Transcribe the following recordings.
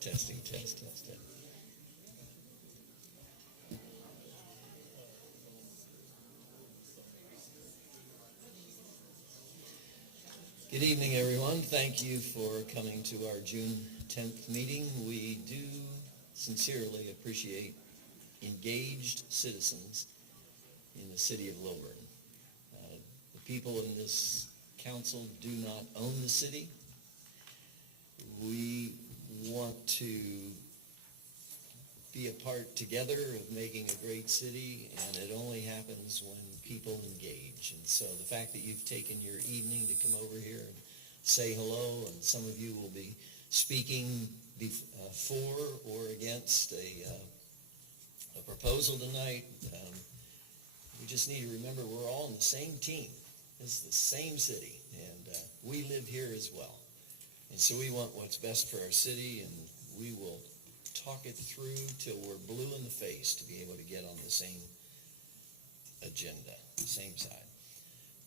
Testing, test, test, test. Good evening, everyone. Thank you for coming to our June 10th meeting. We do sincerely appreciate engaged citizens in the city of Lilburn. The people in this council do not own the city. We want to be a part together of making a great city, and it only happens when people engage. And so the fact that you've taken your evening to come over here and say hello, and some of you will be speaking for or against a proposal tonight, we just need to remember we're all in the same team. This is the same city, and we live here as well. And so we want what's best for our city, and we will talk it through till we're blue in the face to be able to get on the same agenda, same side.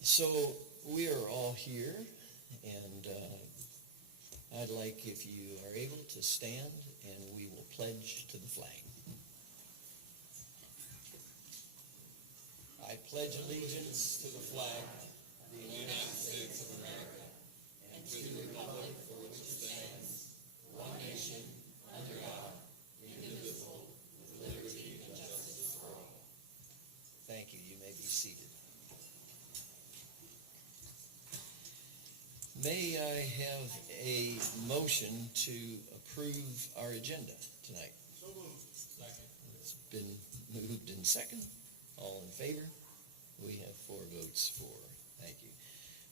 So we are all here, and I'd like if you are able to stand, and we will pledge to the flag. I pledge allegiance to the flag of the United States of America and to the republic for which it stands, one nation, under God, indivisible, with liberty and justice for all. Thank you. You may be seated. May I have a motion to approve our agenda tonight? So moved. Second. It's been moved in second. All in favor? We have 4 votes for. Thank you.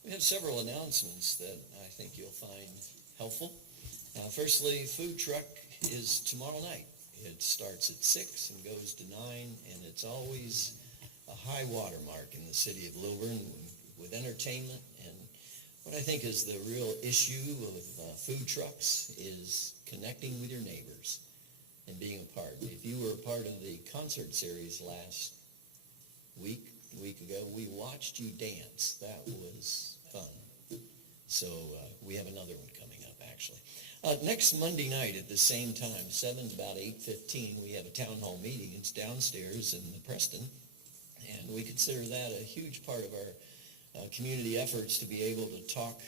We have several announcements that I think you'll find helpful. Firstly, food truck is tomorrow night. It starts at 6 and goes to 9, and it's always a high water mark in the city of Lilburn with entertainment. And what I think is the real issue of food trucks is connecting with your neighbors and being a part. If you were a part of the concert series last week ago, we watched you dance. That was fun. So we have another one coming up, actually. Next Monday night at the same time, 7 to about 8:15, we have a town hall meeting. It's downstairs in the Preston, and we consider that a huge part of our community efforts to be able to talk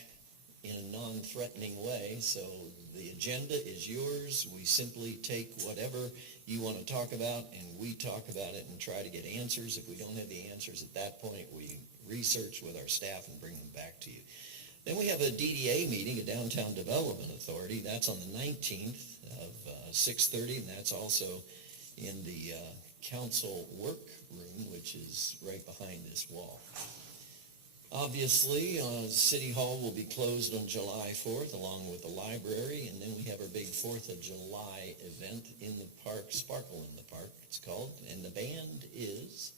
in a non-threatening way. So the agenda is yours. We simply take whatever you want to talk about, and we talk about it and try to get answers. If we don't have the answers at that point, we research with our staff and bring them back to you. Then we have a DDA meeting, a Downtown Development Authority. That's on the 19th of 6:30, and that's also in the council workroom, which is right behind this wall. Obviously, City Hall will be closed on July 4th, along with the library, and then we have our big 4th of July event in the park, Sparkle in the Park, it's called, and the band is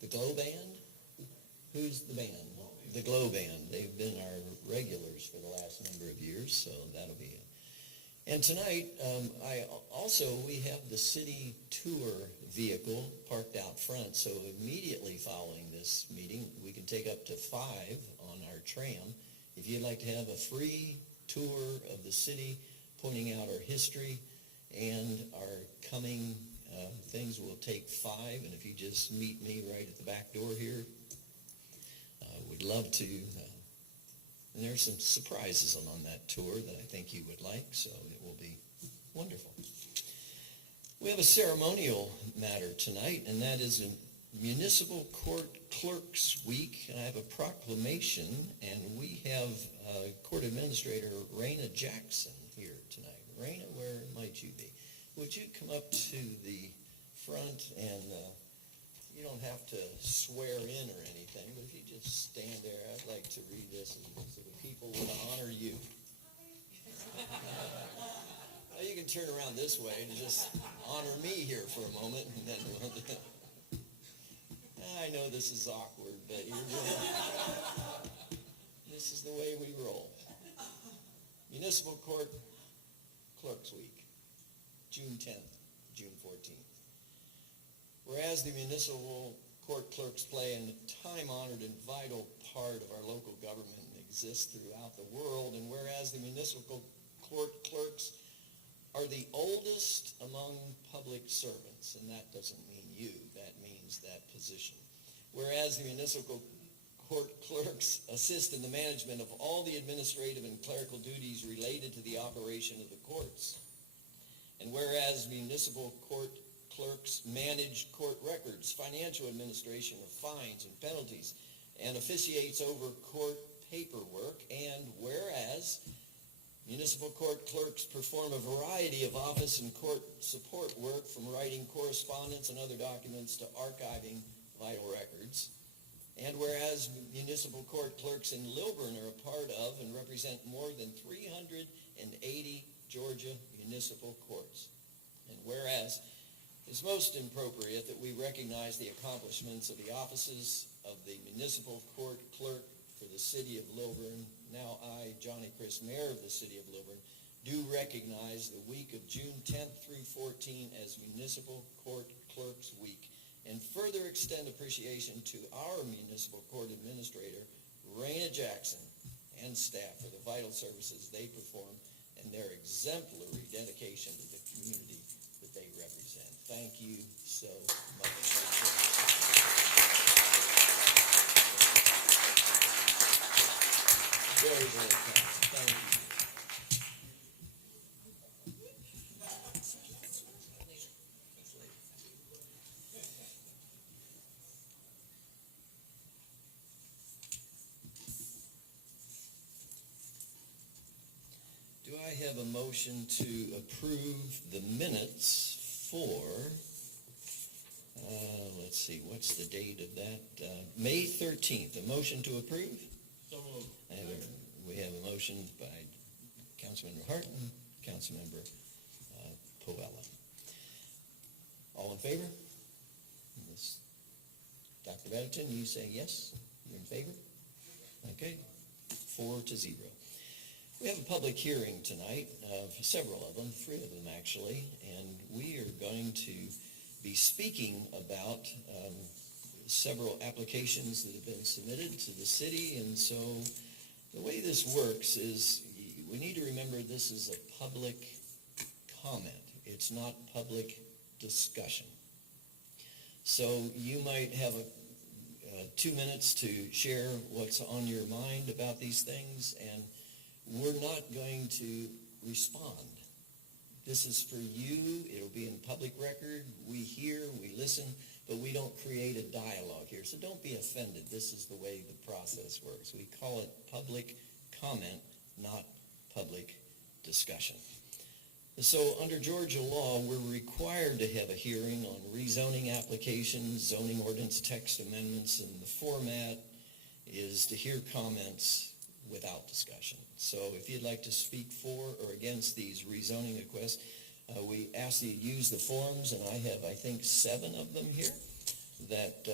the Glow Band. Who's the band? The Glow Band. They've been our regulars for the last number of years, so that'll be it. And tonight, we have the city tour vehicle parked out front, so immediately following this meeting, we can take up to 5 on our tram. If you'd like to have a free tour of the city, pointing out our history and our coming things, we'll take 5, and if you just meet me right at the back door here, we'd love to. And there's some surprises on that tour that I think you would like, so it will be wonderful. We have a ceremonial matter tonight, and that is a Municipal Court Clerks Week. And I have a proclamation, and we have Court Administrator Raina Jackson here tonight. Raina, where might you be? Would you come up to the front, and you don't have to swear in or anything, but if you just stand there, I'd like to read this so the people would honor you. Well, you can turn around this way and just honor me here for a moment, and then I know this is awkward, but this is the way we roll. Municipal Court Clerks Week, June 10th, June 14th. Whereas the municipal court clerks play a time-honored and vital part of our local government and exists throughout the world, and whereas the municipal court clerks are the oldest among public servants, and that doesn't mean you, that means that position. Whereas the municipal court clerks assist in the management of all the administrative and clerical duties related to the operation of the courts. And whereas municipal court clerks manage court records, financial administration of fines and penalties, and officiates over court paperwork, and whereas municipal court clerks perform a variety of office and court support work, from writing correspondence and other documents to archiving vital records. And whereas municipal court clerks in Lilburn are a part of and represent more than 380 Georgia municipal courts. And whereas it's most appropriate that we recognize the accomplishments of the offices of the municipal court clerk for the city of Lilburn. Now I, Johnny Chris, Mayor of the city of Lilburn, do recognize the week of June 10th through 14th as Municipal Court Clerks Week, and further extend appreciation to our municipal court administrator, Raina Jackson, and staff for the vital services they perform and their exemplary dedication to the community that they represent. Thank you so much. Very, very kind. Thank you. Do I have a motion to approve the minutes for, let's see, what's the date of that? May 13th. A motion to approve? So moved. We have a motion by Councilmember Hart and Councilmember Povella. All in favor? Dr. Betterton, you say yes? You're in favor? Okay. 4-0. We have a public hearing tonight, several of them, 3 of them actually, and we are going to be speaking about several applications that have been submitted to the city. And so the way this works is we need to remember this is a public comment. It's not public discussion. So you might have 2 minutes to share what's on your mind about these things, and we're not going to respond. This is for you. It'll be in public record. We hear, we listen, but we don't create a dialogue here. So don't be offended. This is the way the process works. We call it public comment, not public discussion. So under Georgia law, we're required to have a hearing on rezoning applications, zoning ordinance text amendments, and the format is to hear comments without discussion. So if you'd like to speak for or against these rezoning requests, we ask that you use the forms, and I have, I think, 7 of them here that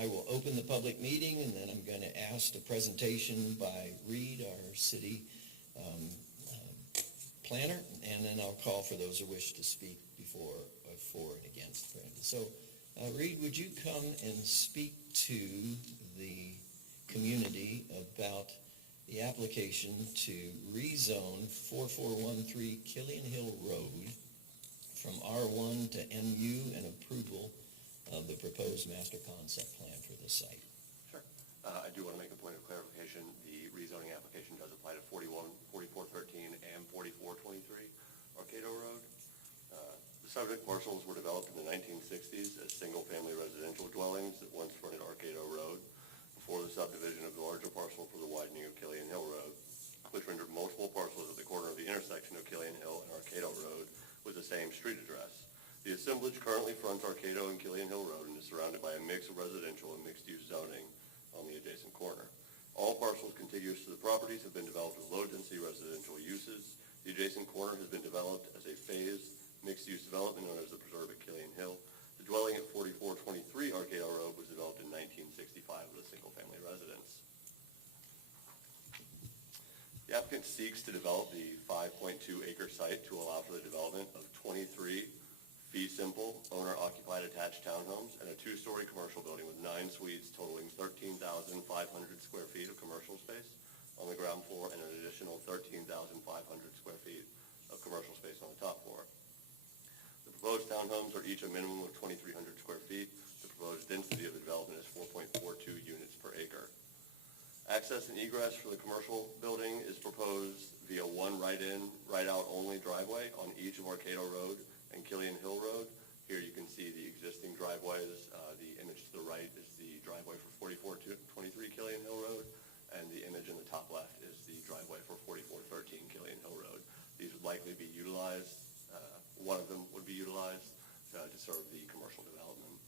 I will open the public meeting, and then I'm going to ask a presentation by Reed, our city planner, and then I'll call for those who wish to speak before, for and against. So Reed, would you come and speak to the community about the application to rezone 4413 Killian Hill Road from R1 to MU and approval of the proposed master concept plan for the site? Sure. I do want to make a point of clarification. The rezoning application does apply to 4413 and 4423 Arcado Road. The subject parcels were developed in the 1960s as single-family residential dwellings that once fronted Arcado Road before the subdivision of the larger parcel for the widening of Killian Hill Road, which rendered multiple parcels at the corner of the intersection of Killian Hill and Arcado Road with the same street address. The assemblage currently fronts Arcado and Killian Hill Road and is surrounded by a mix of residential and mixed-use zoning on the adjacent corner. All parcels contiguous to the properties have been developed with low-density residential uses. The adjacent corner has been developed as a phased mixed-use development known as the Preserve at Killian Hill. The dwelling at 4423 Arcado Road was developed in 1965 with a single-family residence. The applicant seeks to develop the 5.2-acre site to allow for the development of 23 fee-simple, owner-occupied attached townhomes and a 2-story commercial building with 9 suites totaling 13,500 square feet of commercial space. on the ground floor and an additional 13,500 square feet of commercial space on the top floor. The proposed townhomes are each a minimum of 2,300 square feet. The proposed density of the development is 4.42 units per acre. Access and egress for the commercial building is proposed via one right-in, right-out only driveway on each of Arcado Road and Killian Hill Road. Here you can see the existing driveways. The image to the right is the driveway for 4423 Killian Hill Road, and the image in the top left is the driveway for 4413 Killian Hill Road. These would likely be utilized, one of them would be utilized to serve the commercial development.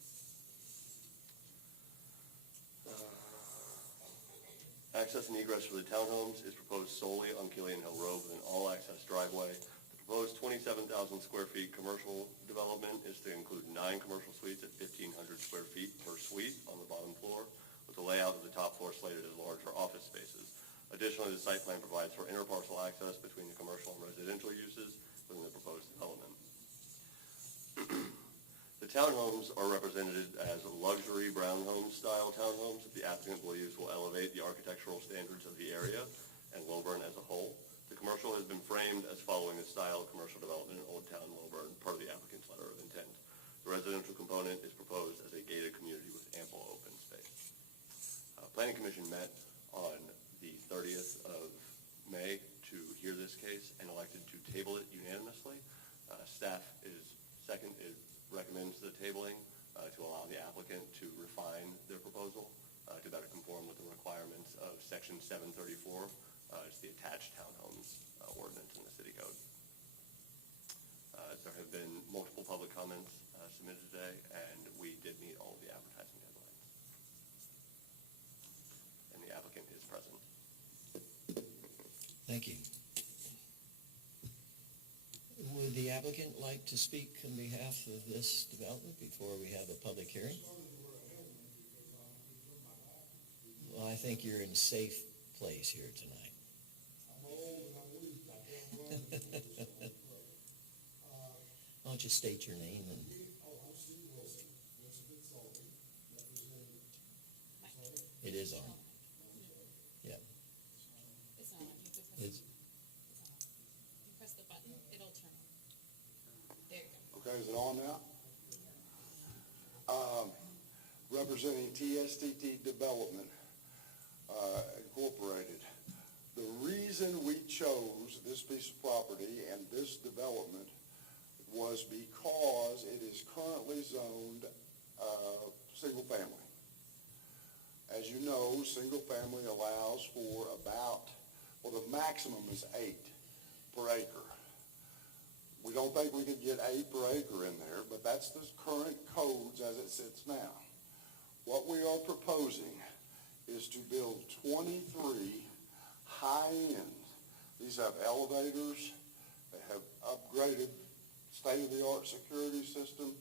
Access and egress for the townhomes is proposed solely on Killian Hill Road with an all-access driveway. The proposed 27,000 square feet commercial development is to include 9 commercial suites at 1,500 square feet per suite on the bottom floor, with the layout of the top floor slated as larger office spaces. Additionally, the site plan provides for interparcel access between the commercial and residential uses within the proposed development. The townhomes are represented as luxury brown home style townhomes that the applicant believes will elevate the architectural standards of the area and Lilburn as a whole. The commercial has been framed as following the style of commercial development in Old Town Lilburn, per the applicant's letter of intent. The residential component is proposed as a gated community with ample open space. Planning Commission met on the 30th of May to hear this case and elected to table it unanimously. Staff recommends the tabling to allow the applicant to refine their proposal to better conform with the requirements of Section 734. It's the attached townhomes ordinance in the city code. There have been multiple public comments submitted today, and we did meet all of the advertising deadlines. And the applicant is present. Thank you. Would the applicant like to speak on behalf of this development before we have a public hearing? Well, I think you're in a safe place here tonight. I'm old and I'm weak. I can't run. Why don't you state your name and... I'm Steve Wilson, Wilson Consulting, representing, sorry? It is on. Yeah. It's on. You can press, It's, it's on. You press the button, it'll turn on. There you go. Okay, is it on now? Representing TSTT Development Incorporated. The reason we chose this piece of property and this development was because it is currently zoned single family. As you know, single family allows for about, well, the maximum is 8 per acre. We don't think we could get 8 per acre in there, but that's the current codes as it sits now. What we are proposing is to build 23 high-end. These have elevators, they have upgraded state-of-the-art security system.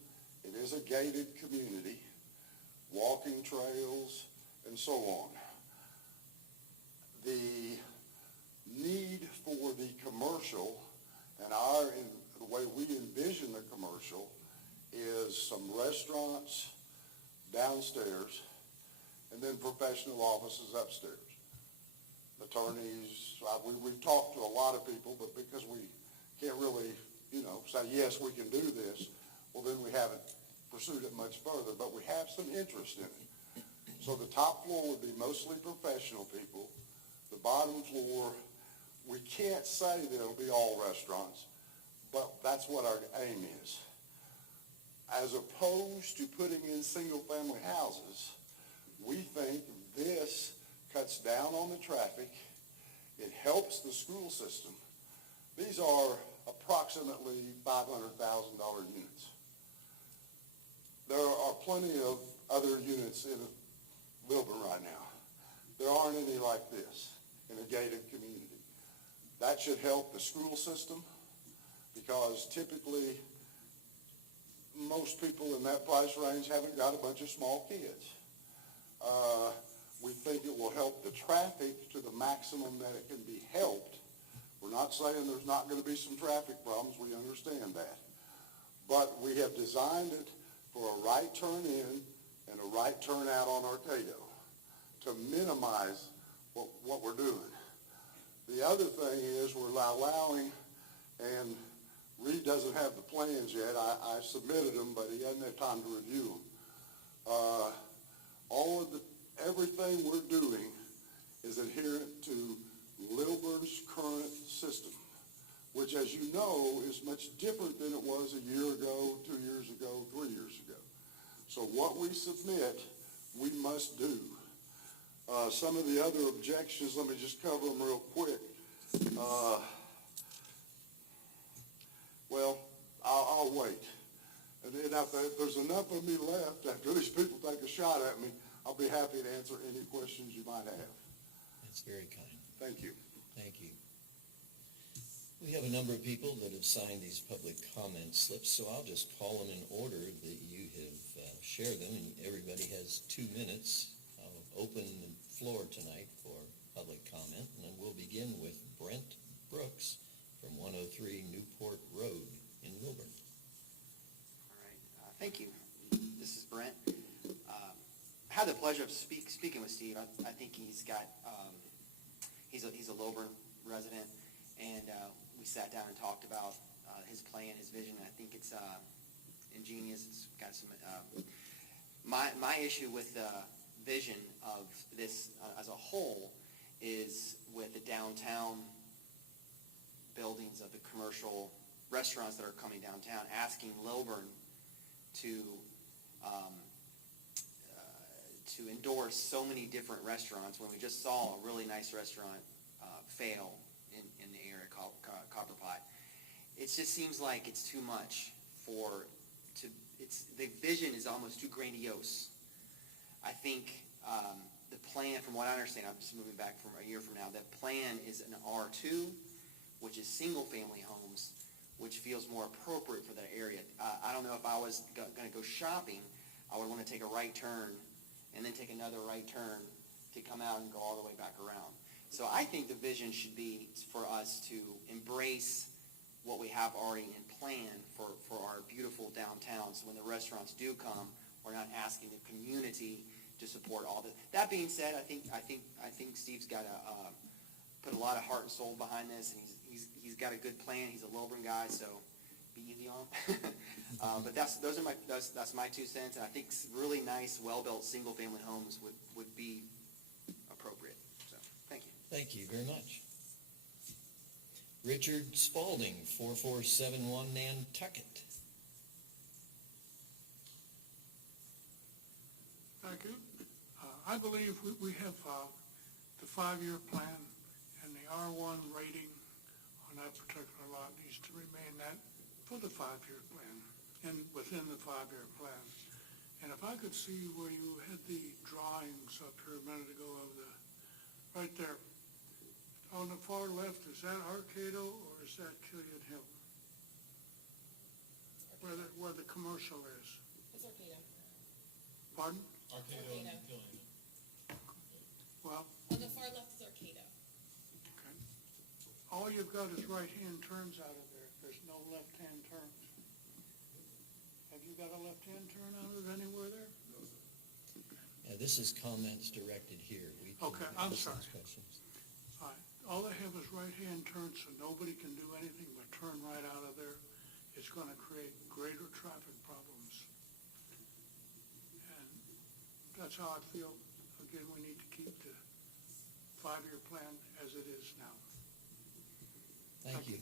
It is a gated community, walking trails, and so on. The need for the commercial and the way we envision the commercial is some restaurants downstairs and then professional offices upstairs. Attorneys, we've talked to a lot of people, but because we can't really, say, yes, we can do this, well, then we haven't pursued it much further, but we have some interest in it. So the top floor would be mostly professional people. The bottom floor, we can't say that it'll be all restaurants, but that's what our aim is. As opposed to putting in single-family houses, we think this cuts down on the traffic. It helps the school system. These are approximately $500,000 units. There are plenty of other units in Lilburn right now. There aren't any like this in a gated community. That should help the school system because typically most people in that price range haven't got a bunch of small kids. We think it will help the traffic to the maximum that it can be helped. We're not saying there's not going to be some traffic problems. We understand that. But we have designed it for a right turn in and a right turn out on Arcado to minimize what we're doing. The other thing is we're allowing, and Reed doesn't have the plans yet. I submitted them, but he hasn't had time to review them. Everything we're doing is adherent to Lilburn's current system, which, as you know, is much different than it was a year ago, 2 years ago, 3 years ago. So what we submit, we must do. Some of the other objections, let me just cover them real quick. Well, I'll wait. And then if there's enough of me left, after these people take a shot at me, I'll be happy to answer any questions you might have. That's very kind. Thank you. Thank you. We have a number of people that have signed these public comment slips, so I'll just call them in order that you have shared them, and everybody has 2 minutes. I'll open the floor tonight for public comment, and then we'll begin with Brent Brooks from 103 Newport Road in Lilburn. All right, thank you. This is Brent. I had the pleasure of speaking with Steve. I think he's got, he's a Lilburn resident, and we sat down and talked about his plan, his vision. I think it's ingenious. It's got some. My issue with the vision of this as a whole is with the downtown buildings of the commercial restaurants that are coming downtown, asking Lilburn to endorse so many different restaurants when we just saw a really nice restaurant fail in the area called Copper Pot. It just seems like it's too much the vision is almost too grandiose. I think the plan, from what I understand, I'm just moving back from a year from now, the plan is an R2, which is single-family homes, which feels more appropriate for that area. I don't know if I was going to go shopping, I would want to take a right turn and then take another right turn to come out and go all the way back around. So I think the vision should be for us to embrace what we have already in plan for our beautiful downtown. So when the restaurants do come, we're not asking the community to support all this. That being said, I think Steve's got to put a lot of heart and soul behind this, and he's got a good plan. He's a Lilburn guy, so be easy on him. But that's my 2 cents, and I think really nice, well-built single-family homes would be appropriate. So thank you. Thank you very much. Richard Spalding, 4471 Nantucket. Thank you. I believe we have the 5-year plan, and the R1 rating on that particular lot needs to remain that for the 5-year plan and within the 5-year plan. And if I could see where you had the drawings up here a minute ago of right there, on the far left, is that Arcado or is that Killian Hill? Where the commercial is? It's Arcado. Pardon? Arcado and Killian. Well, On the far left is Arcado. okay. All you've got is right-hand turns out of there. There's no left-hand turns. Have you got a left-hand turn out of it anywhere there? Yeah, this is comments directed here. We can Okay, I'm listen to sorry. questions. All right. All they have is right-hand turns, so nobody can do anything but turn right out of there. It's going to create greater traffic problems. And that's how I feel. Again, we need to keep the 5-year plan as it is now. Thank you.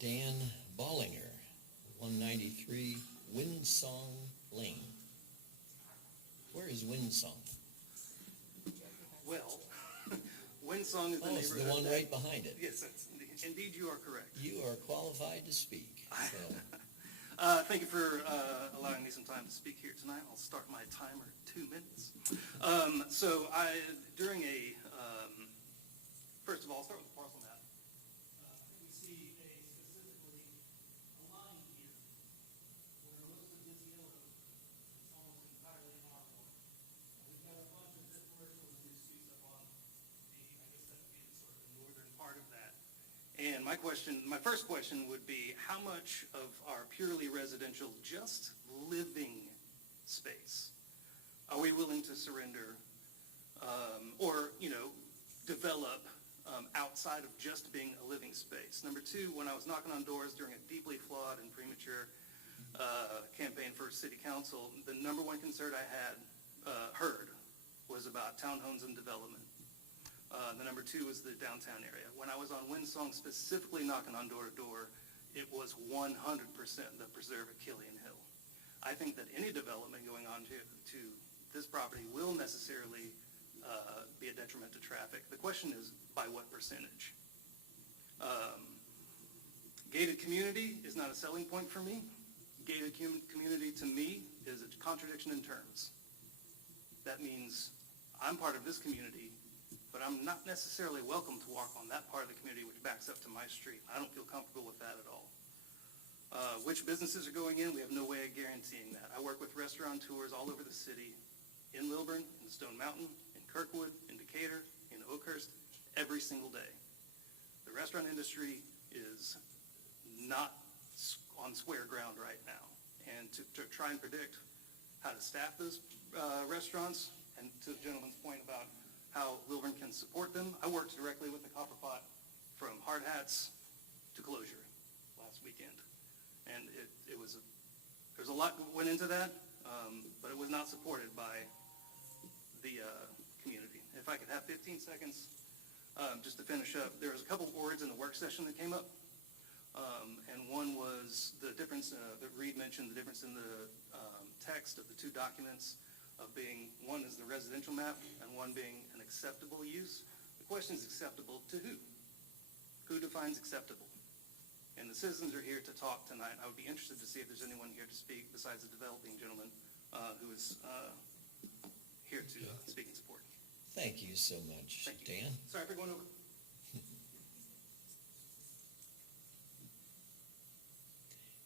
Dan Bollinger, 193 Windsong Lane. Where is Windsong? Well, Windsong is the Oh, it's neighborhood. the one right behind it. Yes, indeed you are correct. You are qualified to speak. So, Thank you for allowing me some time to speak here tonight. I'll start my timer 2 minutes. First of all, I'll start with the parcel map. We see specifically a line here where most of this yellow is almost entirely R1. We've got a bunch of this commercial and mixed use up on I guess that would be sort of the northern part of that. And my first question would be, how much of our purely residential, just living space? Are we willing to surrender, or, develop outside of just being a living space? Number two, when I was knocking on doors during a deeply flawed and premature campaign for city council, the number one concern I had heard was about townhomes and development. The number two was the downtown area. When I was on Windsong specifically knocking on door to door, it was 100% the preserve at Killian Hill. I think that any development going on to this property will necessarily be a detriment to traffic. The question is, by what percentage? Gated community is not a selling point for me. Gated community to me is a contradiction in terms. That means I'm part of this community, but I'm not necessarily welcome to walk on that part of the community which backs up to my street. I don't feel comfortable with that at all. Which businesses are going in, we have no way of guaranteeing that. I work with restaurateurs all over the city, in Lilburn, in Stone Mountain, in Kirkwood, in Decatur, in Oakhurst, every single day. The restaurant industry is not on square ground right now. And to try and predict how to staff those restaurants, and to the gentleman's point about how Lilburn can support them, I worked directly with the Copper Pot from hard hats to closure last weekend. And there's a lot that went into that, but it was not supported by the community. If I could have 15 seconds, just to finish up, there was a couple of words in the work session that came up, and one was the difference that Reed mentioned, the difference in the text of the two documents of being, one is the residential map and one being an acceptable use. The question is acceptable to who? Who defines acceptable? And the citizens are here to talk tonight. I would be interested to see if there's anyone here to speak besides the developing gentleman who is here to speak in support. Thank you so much, Thank you. Dan. Sorry for going over.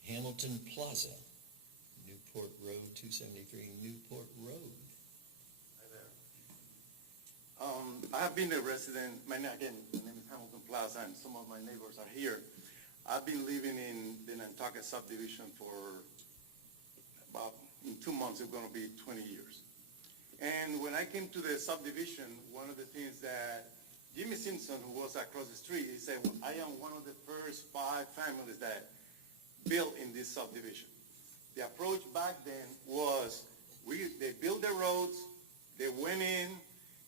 Hamilton Plaza, Newport Road, 273 Newport Road. Hi there. I have been a resident, my name is Hamilton Plaza, and some of my neighbors are here. I've been living in the Nantucket subdivision for about, in 2 months, it's gonna be 20 years. And when I came to the subdivision, one of the things that Jimmy Simpson, who was across the street, he said, I am one of the first 5 families that built in this subdivision. The approach back then was, they built the roads, they went in,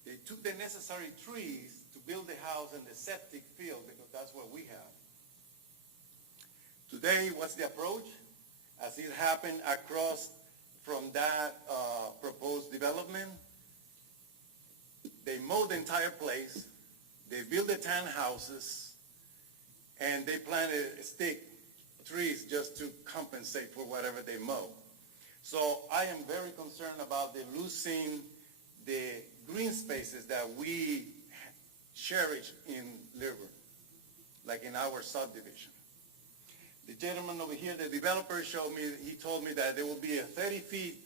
they took the necessary trees to build the house and the septic field, because that's what we have. Today, what's the approach? As it happened across from that proposed development, they mowed the entire place, they built the townhouses, and they planted stick trees just to compensate for whatever they mow. So I am very concerned about the losing the green spaces that we cherish in Lilburn, like in our subdivision. The gentleman over here, the developer showed me, he told me that there will be a 30-feet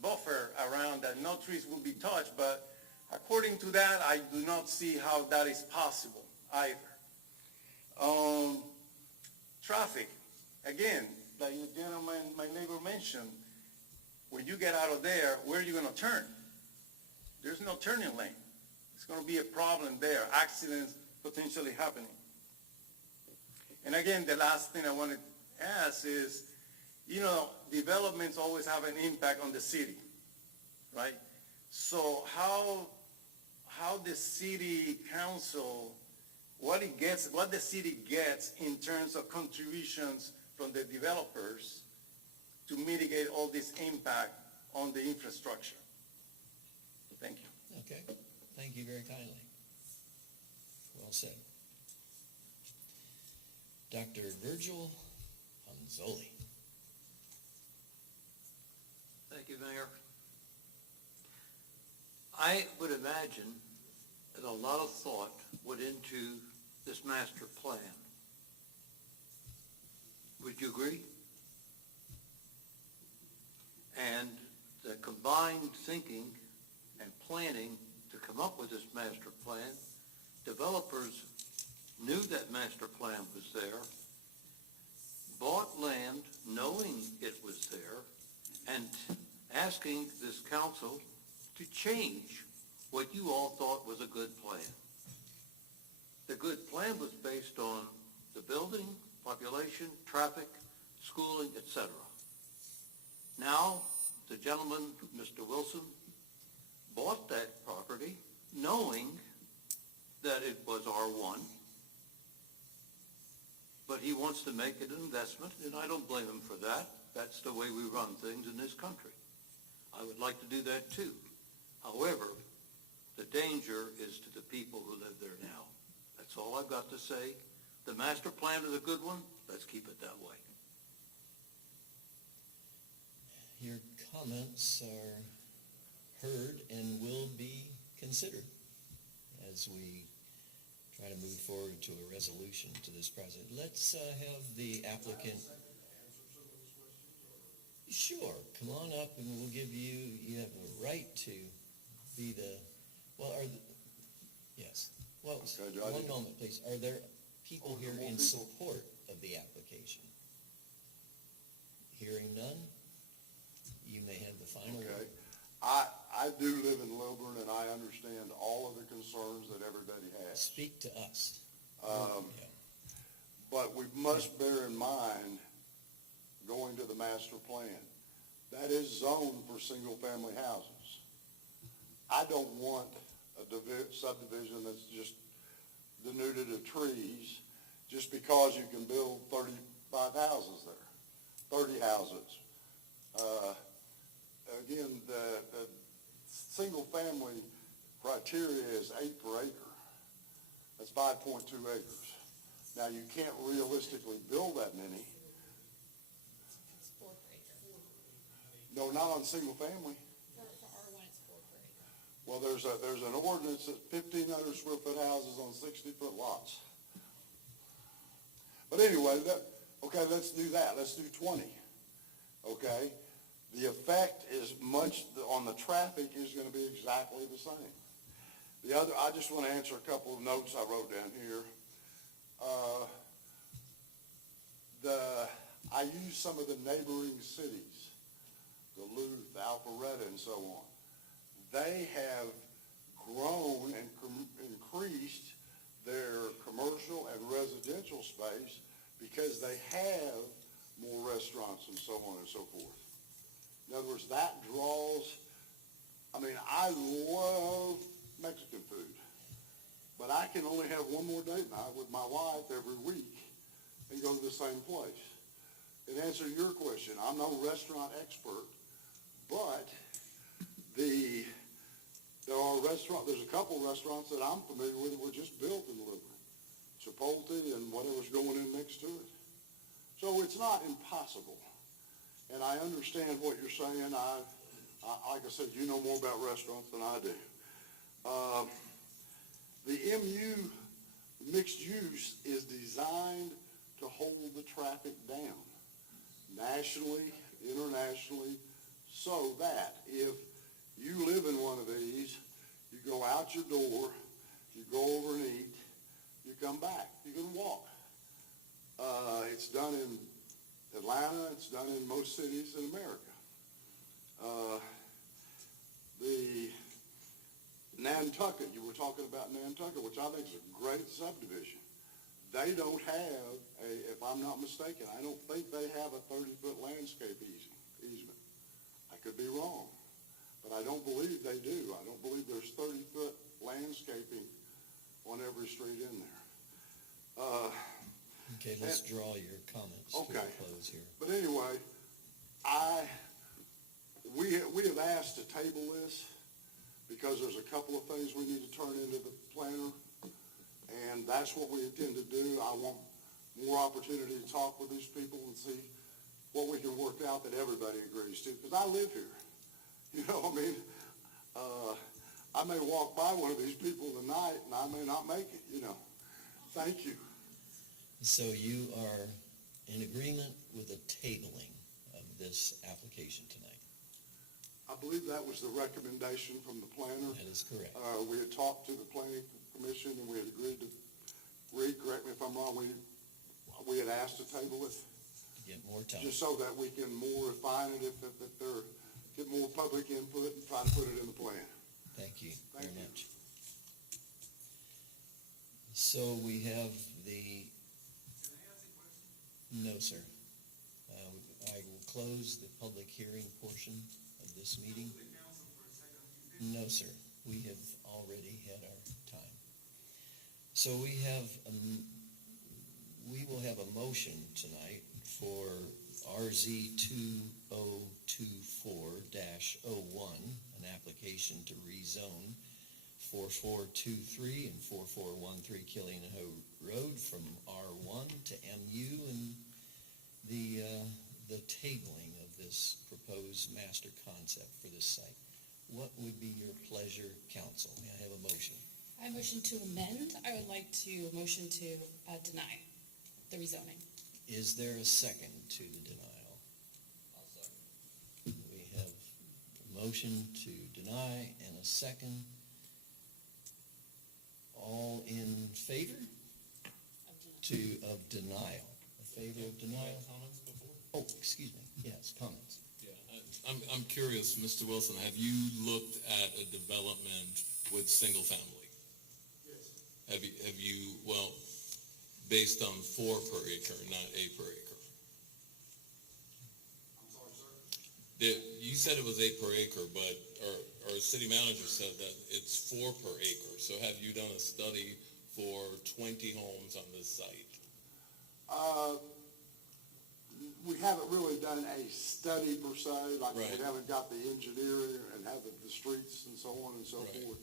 buffer around, that no trees will be touched, but according to that, I do not see how that is possible either. Traffic, again, like the gentleman, my neighbor mentioned, when you get out of there, where are you gonna turn? There's no turning lane. It's gonna be a problem there, accidents potentially happening. And again, the last thing I want to ask is, developments always have an impact on the city, right? So how the city council, what the city gets in terms of contributions from the developers to mitigate all this impact on the infrastructure? Thank you. Okay, thank you very kindly. Well said. Dr. Virgil Ponzoli. Thank you, Mayor. I would imagine that a lot of thought went into this master plan. Would you agree? And the combined thinking and planning to come up with this master plan, developers knew that master plan was there, bought land knowing it was there, asking this council to change what you all thought was a good plan. The good plan was based on the building, population, traffic, schooling, etc. Now, the gentleman, Mr. Wilson, bought that property knowing that it was R1, but he wants to make it an investment, and I don't blame him for that. That's the way we run things in this country. I would like to do that too. However, the danger is to the people who live there now. That's all I've got to say. The master plan is a good one. Let's keep it that way. Your comments are heard and will be considered as we try to move forward to a resolution to this project. Let's have the applicant. Sure, come on up and we'll give you, you have the right to be the, well, yes. Well, Okay, do I one need- moment, please. Are there people here more in people? support of the application? Hearing none, you may have the final Okay. word. I do live in Lilburn, and I understand all of the concerns that everybody has. Speak to us. Um, Yeah. But we must bear in mind, going to the master plan, that is zoned for single-family houses. I don't want a subdivision that's just denuded of trees just because you can build 35 houses there, 30 houses. Again, the single-family criteria is 8 per acre. That's 5.2 acres. Now, you can't realistically build that many. It's 4 per acre. No, not on single-family. For R1, it's 4 per acre. Well, there's an ordinance that 1,500 square foot houses on 60-foot lots. But anyway, okay, let's do that. Let's do 20. Okay? The effect is on the traffic is going to be exactly the same. I just want to answer a couple of notes I wrote down here. I use some of the neighboring cities, Duluth, Alpharetta, and so on. They have grown and increased their commercial and residential space because they have more restaurants and so on and so forth. In other words, that draws, I love Mexican food, but I can only have one more date night with my wife every week and go to the same place. In answer to your question, I'm no restaurant expert, but there's a couple restaurants that I'm familiar with that were just built in Lilburn, Chipotle and whatever's going in next to it. So it's not impossible. And I understand what you're saying. Like I said, you know more about restaurants than I do. The MU, mixed use, is designed to hold the traffic down nationally, internationally, so that if you live in one of these, you go out your door, you go over and eat, you come back, you can walk. It's done in Atlanta, it's done in most cities in America. The Nantucket, you were talking about Nantucket, which I think is a great subdivision. They don't have if I'm not mistaken, I don't think they have a 30-foot landscape easement. I could be wrong, but I don't believe they do. I don't believe there's 30-foot landscaping on every street in there. Okay, let's draw your comments to a Okay. close here. But anyway, we have asked to table this because there's a couple of things we need to turn into the planner, and that's what we intend to do. I want more opportunity to talk with these people and see what we can work out that everybody agrees to, because I live here. You know what I mean? I may walk by one of these people tonight, and I may not make it, Thank you. So you are in agreement with the tabling of this application tonight? I believe that was the recommendation from the planner. That is correct. We had talked to the planning commission, and we had agreed to, correct me if I'm wrong, we had asked to table it, Get more time. just so that we can more refine it if there get more public input and try to put it in the plan. Thank you very Thank you. much. So we have the, Can I ask a question? no, sir. I will close the public hearing portion of this meeting. To the council for a second. No, sir. We have already had our time. So we have, we will have a motion tonight for RZ 2024-01, an application to rezone 4423 and 4413 Killian Road from R1 to MU, and the tabling of this proposed master concept for this site. What would be your pleasure, council? May I have a motion? I motion to amend. I would like to motion to deny the rezoning. Is there a second to the denial? I'll second. We have a motion to deny and a second. All in favor of denial? A favor of denial? Comments before? Oh, excuse me. Yes, comments. Yeah, I'm curious, Mr. Wilson, have you looked at a development with single family? Yes. Have you, well, based on 4 per acre, not 8 per acre? I'm sorry, sir? You said it was 8 per acre, but our city manager said that it's 4 per acre. So have you done a study for 20 homes on this site? We haven't really done a study per se, like we Right. haven't got the engineering and have the streets and so on and so Right. forth.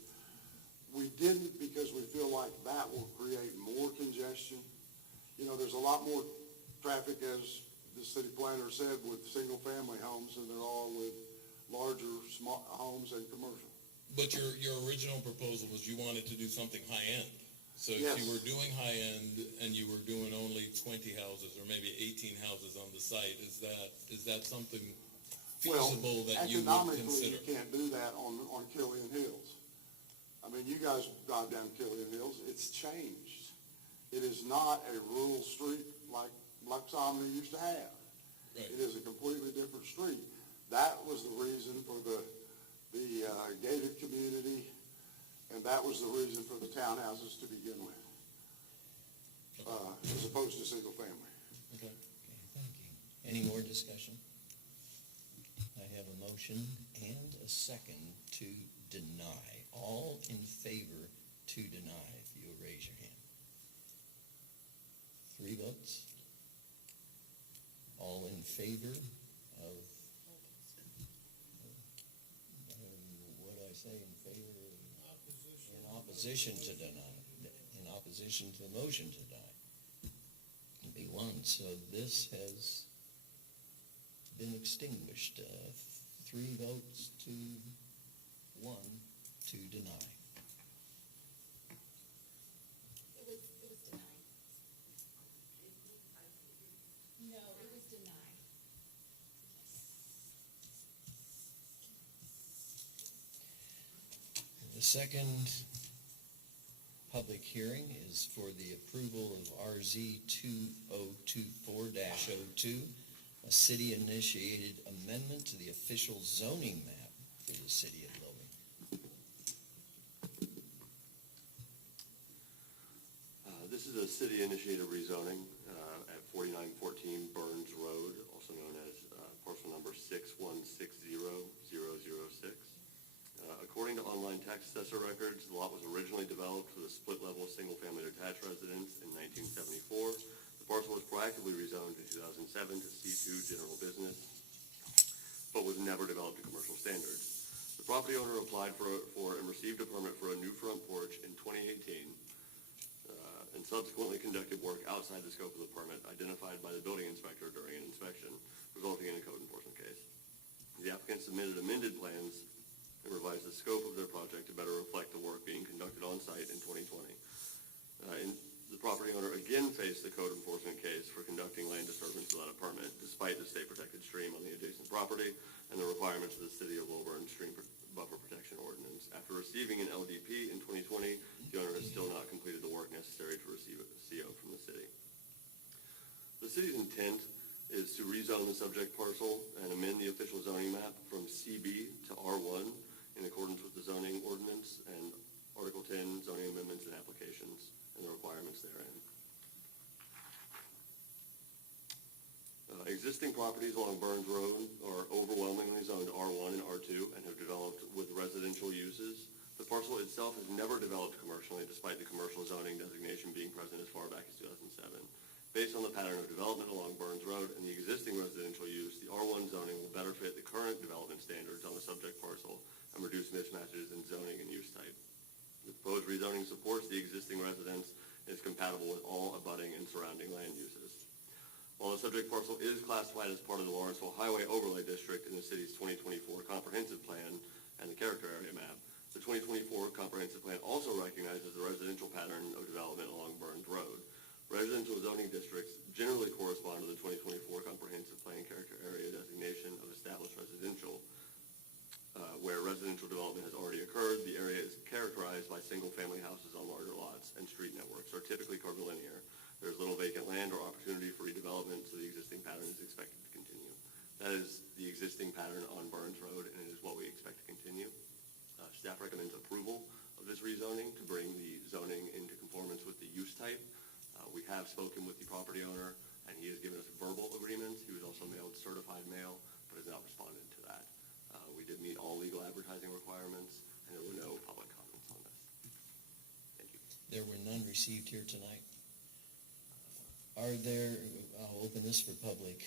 We didn't because we feel like that will create more congestion. You know, there's a lot more traffic, as the city planner said, with single-family homes than there are with larger, small homes and commercial. But your original proposal was you wanted to do something high-end. So if Yes. you were doing high-end and you were doing only 20 houses or maybe 18 houses on the site, is that something feasible that you would Economically, consider? you can't do that on Killian Hills. I mean, you guys drive down Killian Hills, it's changed. It is not a rural street like Somney used to have. Right. It is a completely different street. That was the reason for the gated community, and that was the reason for the townhouses to begin with, as opposed to single family. Okay. Okay, thank you. Any more discussion? I have a motion and a second to deny. All in favor to deny, if you'll raise your hand. 3 votes. All in favor of, what do I say, in favor of? In opposition to deny, in opposition to the motion to deny. Can be 1, so this has been extinguished. 3 votes to 1 to deny. It was denied. No, it was denied. The second public hearing is for the approval of RZ 2024-02, a city-initiated amendment to the official zoning map for the city of Lilburn. This is a city-initiated rezoning at 4914 Burns Road, also known as parcel number 6160006. According to online tax assessor records, the lot was originally developed for the split-level single-family detached residence in 1974. The parcel was proactively rezoned in 2007 to C2 general business, but was never developed to commercial standards. The property owner applied for and received a permit for a new front porch in 2018, and subsequently conducted work outside the scope of the permit identified by the building inspector during an inspection, resulting in a code enforcement case. The applicant submitted amended plans and revised the scope of their project to better reflect the work being conducted on site in 2020. The property owner again faced the code enforcement case for conducting land disturbance without a permit, despite the state-protected stream on the adjacent property and the requirements of the City of Lilburn Stream Buffer Protection Ordinance. After receiving an LDP in 2020, the owner has still not completed the work necessary to receive a CO from the city. The city's intent is to rezone the subject parcel and amend the official zoning map from CB to R1 in accordance with the zoning ordinance and Article 10 zoning amendments and applications and the requirements therein. Existing properties along Burns Road are overwhelmingly zoned R1 and R2 and have developed with residential uses. The parcel itself has never developed commercially, despite the commercial zoning designation being present as far back as 2007. Based on the pattern of development along Burns Road and the existing residential use, the R1 zoning will better fit the current development standards on the subject parcel and reduce mismatches in zoning and use type. The proposed rezoning supports the existing residence and is compatible with all abutting and surrounding land uses. While the subject parcel is classified as part of the Lawrenceville Highway Overlay District in the city's 2024 Comprehensive Plan and the Character Area Map, the 2024 Comprehensive Plan also recognizes the residential pattern of development along Burns Road. Residential zoning districts generally correspond to the 2024 Comprehensive Plan Character Area designation of established residential. Where residential development has already occurred, the area is characterized by single-family houses on larger lots, and street networks are typically curvilinear. There's little vacant land or opportunity for redevelopment, so the existing pattern is expected to continue. That is the existing pattern on Burns Road, and it is what we expect to continue. Staff recommends approval of this rezoning to bring the zoning into conformance with the use type. We have spoken with the property owner, and he has given us verbal agreements. He was also mailed certified mail, but has not responded to that. We did meet all legal advertising requirements, and there were no public comments on this. Thank you. There were none received here tonight. Are there, I'll open this for public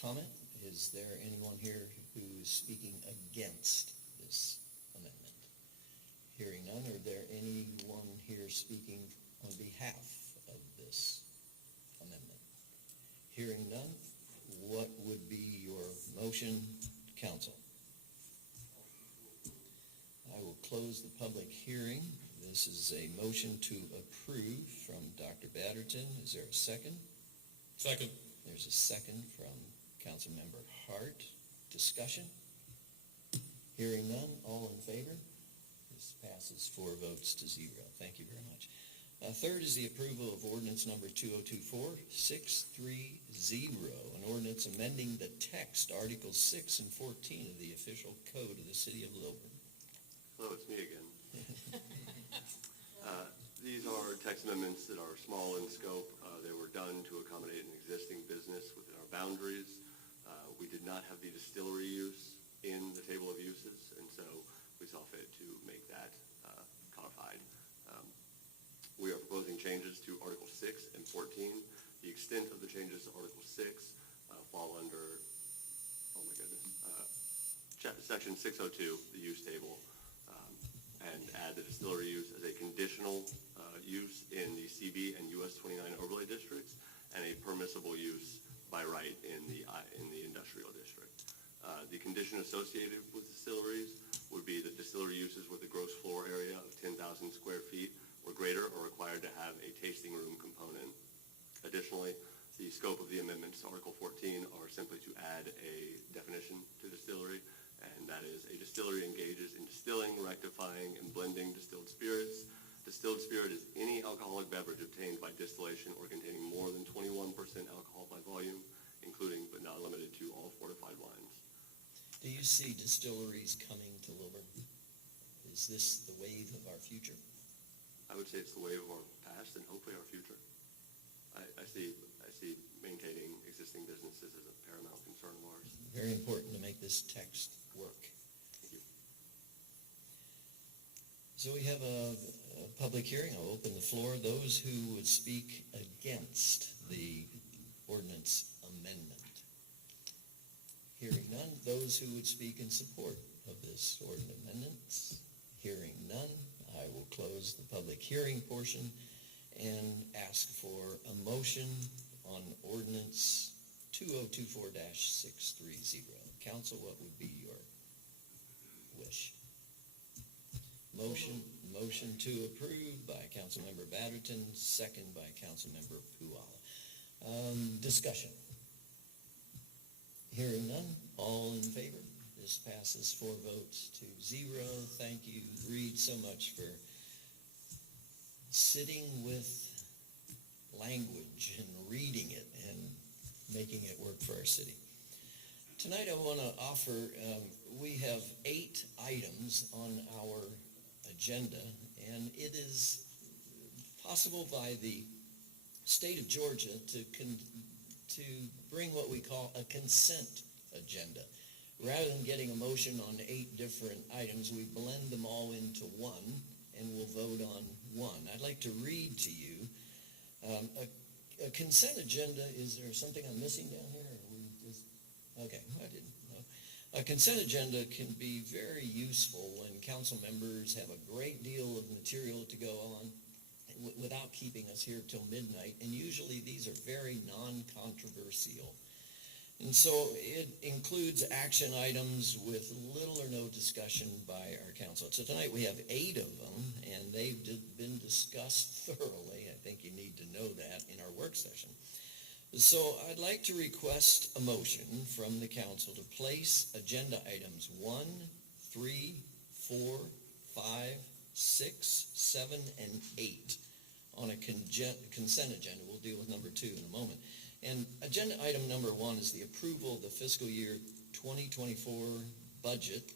comment. Is there anyone here who is speaking against this amendment? Hearing none, are there anyone here speaking on behalf of this amendment? Hearing none, what would be your motion, council? I will close the public hearing. This is a motion to approve from Dr. Batterton. Is there a second? Second. There's a second from Councilmember Hart. Discussion? Hearing none, all in favor? This passes 4 votes to 0. Thank you very much. Third is the approval of ordinance number 2024-630, an ordinance amending the text, Articles 6 and 14 of the official code of the city of Lilburn. Hello, it's me again. These are text amendments that are small in scope. They were done to accommodate an existing business within our boundaries. We did not have the distillery use in the table of uses, and so we saw fit to make that codified. We are proposing changes to Article 6 and 14. The extent of the changes to Article 6 fall under, Section 602, the use table, and add the distillery use as a conditional use in the CB and US 29 overlay districts, and a permissible use by right in the industrial district. The condition associated with distilleries would be that distillery uses with a gross floor area of 10,000 square feet or greater are required to have a tasting room component. Additionally, the scope of the amendments to Article 14 are simply to add a definition to distillery, and that is a distillery engages in distilling, rectifying, and blending distilled spirits. Distilled spirit is any alcoholic beverage obtained by distillation or containing more than 21% alcohol by volume, including but not limited to all fortified wines. Do you see distilleries coming to Lilburn? Is this the wave of our future? I would say it's the wave of our past and hopefully our future. I see maintaining existing businesses as a paramount concern of ours. Very important to make this text work. Thank you. So we have a public hearing. I'll open the floor. Those who would speak against the ordinance amendment. Hearing none. Those who would speak in support of this ordinance amendment. Hearing none. I will close the public hearing portion and ask for a motion on ordinance 2024-630. Council, what would be your wish? Motion to approve by Councilmember Batterton, second by Councilmember Puala. Discussion. Hearing none, all in favor? This passes 4 votes to 0. Thank you, Reed, so much for sitting with language and reading it and making it work for our city. Tonight I want to offer, we have 8 items on our agenda, and it is possible by the state of Georgia to bring what we call a consent agenda. Rather than getting a motion on 8 different items, we blend them all into one, and we'll vote on one. I'd like to read to you a consent agenda. Is there something I'm missing down here? Or are we just, okay, I didn't know. A consent agenda can be very useful when council members have a great deal of material to go on without keeping us here till midnight, and usually these are very non-controversial. And so it includes action items with little or no discussion by our council. So tonight we have 8 of them, and they've been discussed thoroughly. I think you need to know that in our work session. So I'd like to request a motion from the council to place agenda items 1, 3, 4, 5, 6, 7, and 8 on a consent agenda. We'll deal with number 2 in a moment. And agenda item number 1 is the approval of the fiscal year 2024 budget,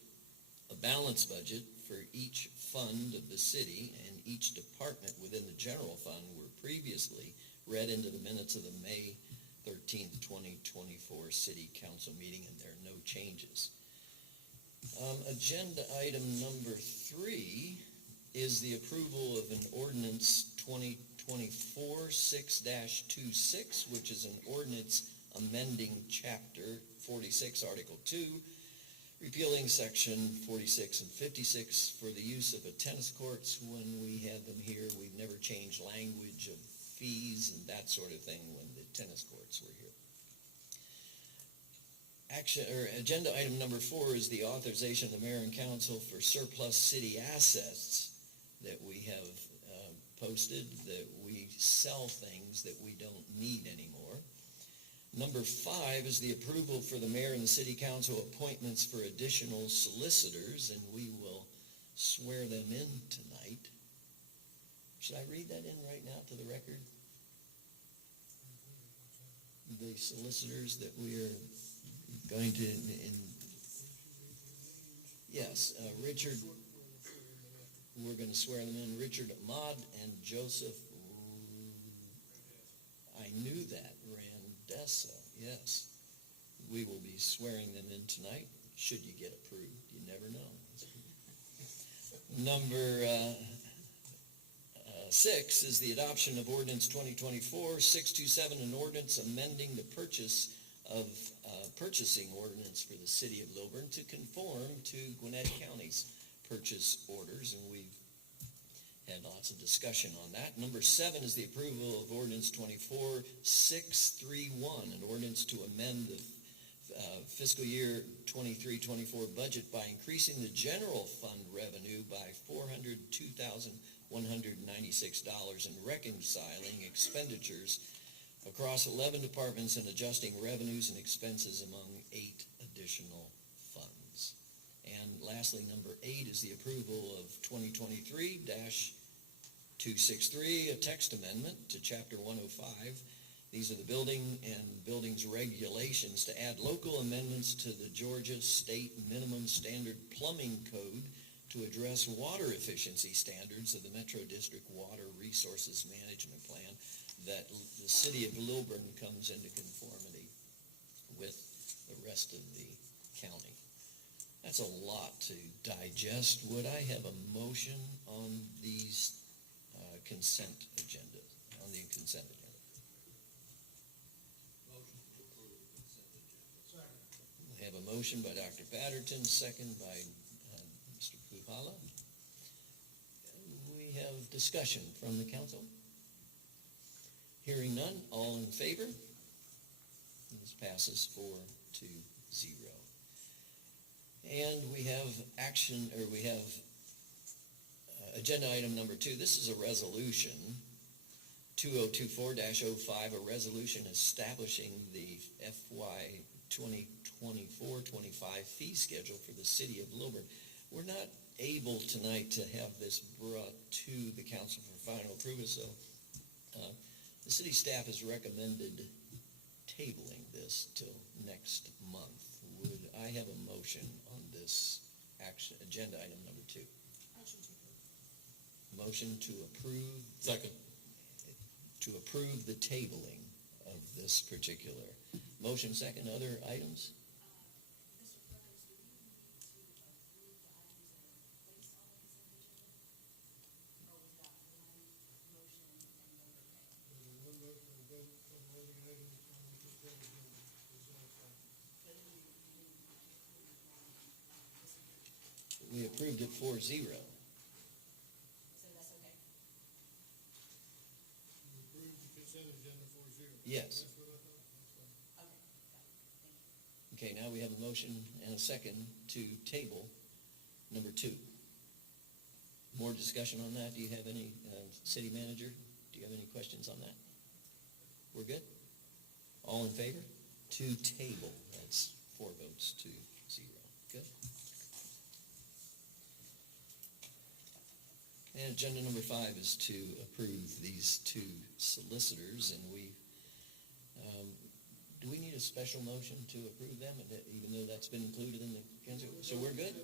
a balanced budget for each fund of the city, and each department within the general fund were previously read into the minutes of the May 13th, 2024 city council meeting, and there are no changes. Agenda item number 3 is the approval of an ordinance 2024 6-26, which is an ordinance amending chapter 46, article 2, repealing section 46 and 56 for the use of tennis courts. When we had them here, we've never changed language of fees and that sort of thing when the tennis courts were here. Agenda item number 4 is the authorization of the mayor and council for surplus city assets that we have posted, that we sell things that we don't need anymore. Number 5 is the approval for the mayor and the city council appointments for additional solicitors, and we will swear them in tonight. Should I read that in right now to the record? The solicitors that we are going to, yes, Richard, we're going to swear them in. Richard Ahmad and Joseph, I knew that, Randessa, yes. We will be swearing them in tonight, should you get approved. You never know. Number 6 is the adoption of ordinance 2024-627, an ordinance amending the purchasing ordinance for the city of Lilburn to conform to Gwinnett County's purchase orders, and we've had lots of discussion on that. Number 7 is the approval of ordinance 24-631, an ordinance to amend the fiscal year 23-24 budget by increasing the general fund revenue by $402,196 and reconciling expenditures across 11 departments and adjusting revenues and expenses among 8 additional funds. And lastly, number 8 is the approval of 2023-263, a text amendment to Chapter 105. These are the building and buildings regulations to add local amendments to the Georgia State Minimum Standard Plumbing Code to address water efficiency standards of the Metro District Water Resources Management Plan, that the city of Lilburn comes into conformity with the rest of the county. That's a lot to digest. Would I have a motion on these consent agendas, on the consent agenda? Motion to approve consent agenda. We have a motion by Dr. Patterson, second by Mr. Puhala. We have discussion from the council. Hearing none, all in favor? This passes 4-0. And we have agenda item number 2. This is a resolution, 2024-05, a resolution establishing the FY 2024-25 fee schedule for the city of Lilburn. We're not able tonight to have this brought to the council for final approval, so the city staff has recommended tabling this till next month. Would I have a motion on this action, agenda item number 2? Motion to approve. Motion to approve. Second. To approve the tabling of this particular. Motion second, other items? Mr. Perkins, do we need to approve the items that are placed on the consent agenda? Or was that one motion and vote okay? But then you didn't approve one this year, We approved it 4-0. so that's okay. Yes. Okay, got it, thank you. Okay, now we have a motion and a second to table number 2. More discussion on that? Do you have any, city manager, do you have any questions on that? We're good? All in favor? To table, that's 4 votes to 0. Good. And agenda number 5 is to approve these 2 solicitors, and do we need a special motion to approve them, even though that's been included in the consent? So we're good?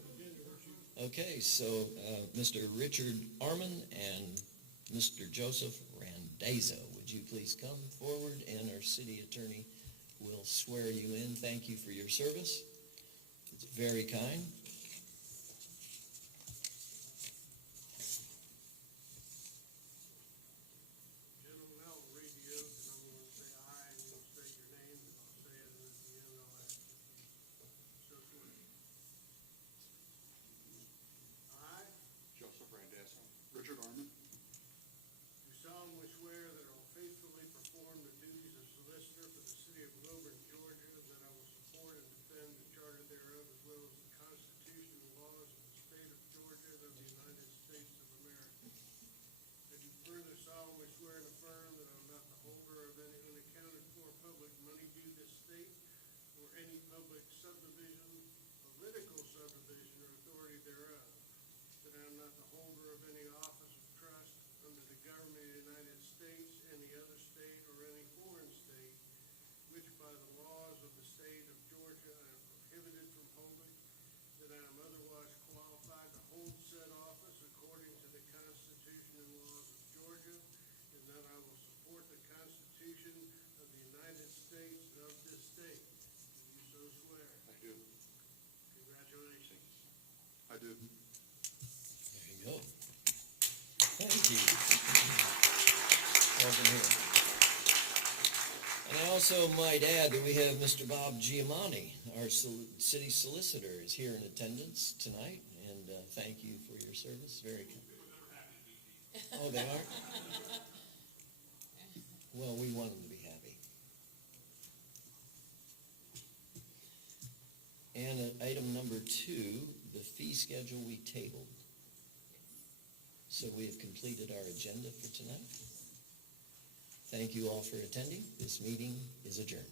Okay, so Mr. Richard Arman and Mr. Joseph Randazzo, would you please come forward, and our city attorney will swear you in. Thank you for your service. It's very kind. Gentlemen, I will read the oath, and I'm going to say aye, and you'll state your name, and I'll say it, and at the end I'll ask if you so swear. I Joseph Randazzo. Richard Arman. do solemnly swear that I will faithfully perform the duties of solicitor for the city of Lilburn, Georgia, that I will support and defend the charter thereof, as well as the Constitution and laws of the state of Georgia and of the United States of America. I do further solemnly swear and affirm that I am not the holder of any unaccounted for public money due this state, or any public subdivision, political subdivision, or authority thereof, that I am not the holder of any office of trust under the government of the United States, any other state, or any foreign state, which by the laws of the state of Georgia I am prohibited from holding, that I am otherwise qualified to hold said office according to the Constitution and laws of Georgia, and that I will support the Constitution of the United States and of this state. Do you so swear? I do. Congratulations. I do. There you go. Thank you. Welcome here. And I also might add that we have Mr. Bob Giamatti, our city solicitor, is here in attendance tonight, and thank you for your service. Very kind. Oh, they are? Well, we want them to be happy. And item number 2, the fee schedule we tabled. So we have completed our agenda for tonight. Thank you all for attending. This meeting is adjourned.